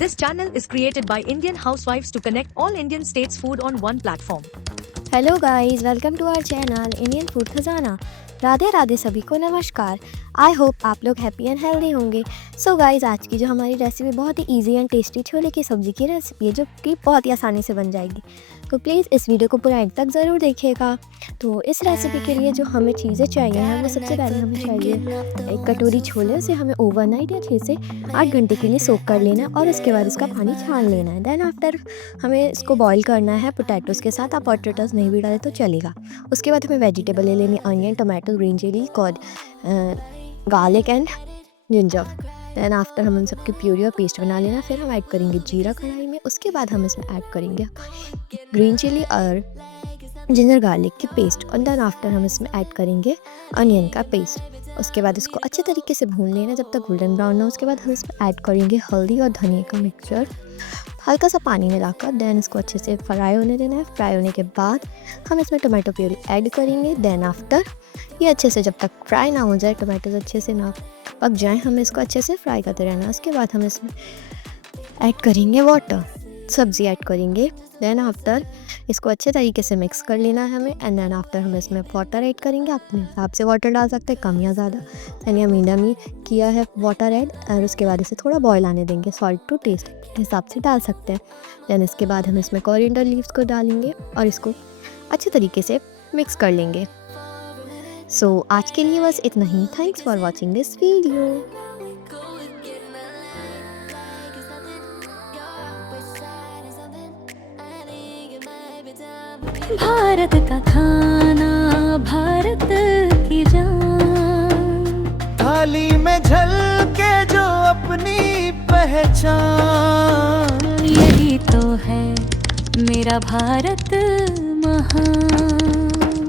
This channel is created by Indian housewives to connect all Indian states food on one platform. Hello guys, welcome to our channel Indian food Khajana. Radhe Radhe सभी को नमस्कार। I hope आप लोग happy and healthy होंगे। So guys, आज की जो हमारी रेसिपी बहुत ही इजी एंड टेस्टी छोले की सब्ज़ी की रेसिपी है, जो कि बहुत ही आसानी से बन जाएगी। तो प्लीज़ इस वीडियो को पूरा एंड तक ज़रूर देखिएगा। तो इस रेसिपी के लिए जो हमें चीज़ें चाहिए हैं, वो सबसे पहले हमें चाहिए एक कटोरी छोले। उसे हमें ओवरनाइट या 6 से 8 घंटे के लिए सोक कर लेना है और उसके बाद इसका पानी छान लेना है। देन आफ्टर हमें इसको बॉईल करना है पोटैटोज़ के साथ। आप पोटैटोज़ नहीं भी डालें तो चलेगा। उसके बाद हमें वेजिटेबल ले लेनी, अनियन, टमाटो, ग्रीन चिली, कॉर्ड, garlic and ginger. Then after हम इन सबकी प्यूरी और पेस्ट बना लेना। फिर हम ऐड करेंगे जीरा कढ़ाई में। उसके बाद हम इसमें ऐड करेंगे ग्रीन चिली और जिंजर गार्लिक की पेस्ट। और देन आफ्टर हम इसमें ऐड करेंगे अनियन का पेस्ट। उसके बाद इसको अच्छे तरीके से भून लेना जब तक गोल्डन ब्राउन ना हो। उसके बाद हम इसमें ऐड करेंगे हल्दी और धनिया का मिक्सचर, हल्का सा पानी मिलाकर। देन इसको अच्छे से फ्राई होने देना है। फ्राई होने के बाद हम इसमें टमाटो प्यूरी ऐड करेंगे। देन आफ्टर ये अच्छे से जब तक फ्राई ना हो जाए, टमाटोज अच्छे से ना पक जाए, हमें इसको अच्छे से फ्राई करते रहना है। उसके बाद हम इसमें ऐड करेंगे वाटर, सब्ज़ी ऐड करेंगे। देन आफ्टर इसको अच्छे तरीके से मिक्स कर लेना है हमें। एंड देन आफ्टर हम इसमें वाटर ऐड करेंगे। अपने हिसाब से वाटर डाल सकते हैं, कम या ज़्यादा। यानी मीडियम ही किया है वाटर ऐड। और उसके बाद इसे थोड़ा बॉयल आने देंगे। सॉल्ट टू टेस्ट के हिसाब से डाल सकते हैं। देन इसके बाद हम इसमें कोरिएंडर लीव्स को डालेंगे और इसको अच्छे तरीके से मिक्स कर लेंगे। सो आज के लिए बस इतना ही। Thanks for watching this video. Bharat का खाना, भारत की जान, थाली में झलके जो अपनी पहचान, यही तो है मेरा भारत महान।